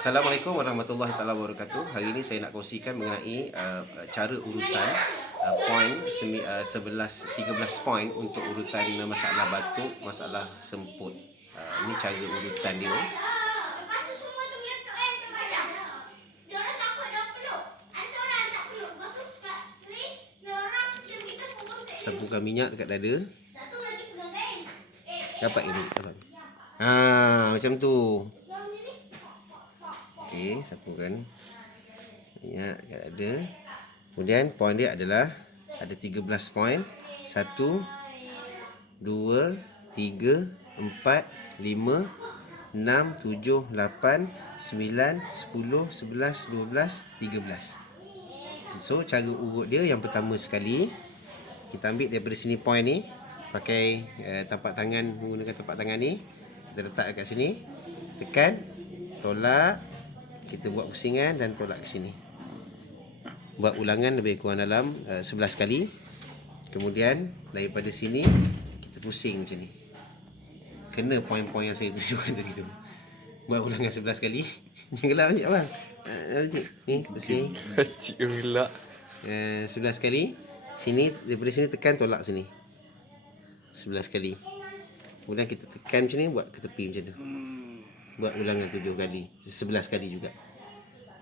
Assalamualaikum warahmatullahi taala wabarakatuh. Hari ini saya nak kongsikan mengenai cara urutan poin 13 poin untuk urutan masalah batuk, masalah semput. Ini cara urutan dia. Sapukan minyak dekat dada. Dapat ke minyak dapat? Macam tu. Okey, sapukan minyak dekat dada. Kemudian poin dia adalah ada 13 poin. 1 2 3 4 5 6 7 8 9 10 11 12 13. So cara urut dia, yang pertama sekali kita ambil daripada sini poin ni, pakai tapak tangan, menggunakan tapak tangan ni, kita letak dekat sini, tekan, tolak, kita buat pusingan dan tolak ke sini. Buat ulangan lebih kurang dalam 11 kali. Kemudian daripada sini kita pusing macam ni. Kena poin-poin yang saya tunjukkan tadi tu. Buat ulangan 11 kali. Jangan gelap macam abang. Ni pusing. Cik gelak. 11 kali. Sini, daripada sini tekan, tolak sini. 11 kali. Kemudian kita tekan macam ni, buat ke tepi macam tu. Buat ulangan 7 kali. 11 kali juga.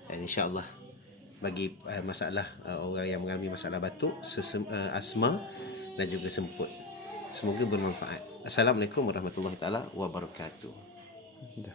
Dan insya-Allah bagi masalah orang yang mengalami masalah batuk, asma dan juga semput. Semoga bermanfaat. Assalamualaikum warahmatullahi taala wabarakatuh. Dah.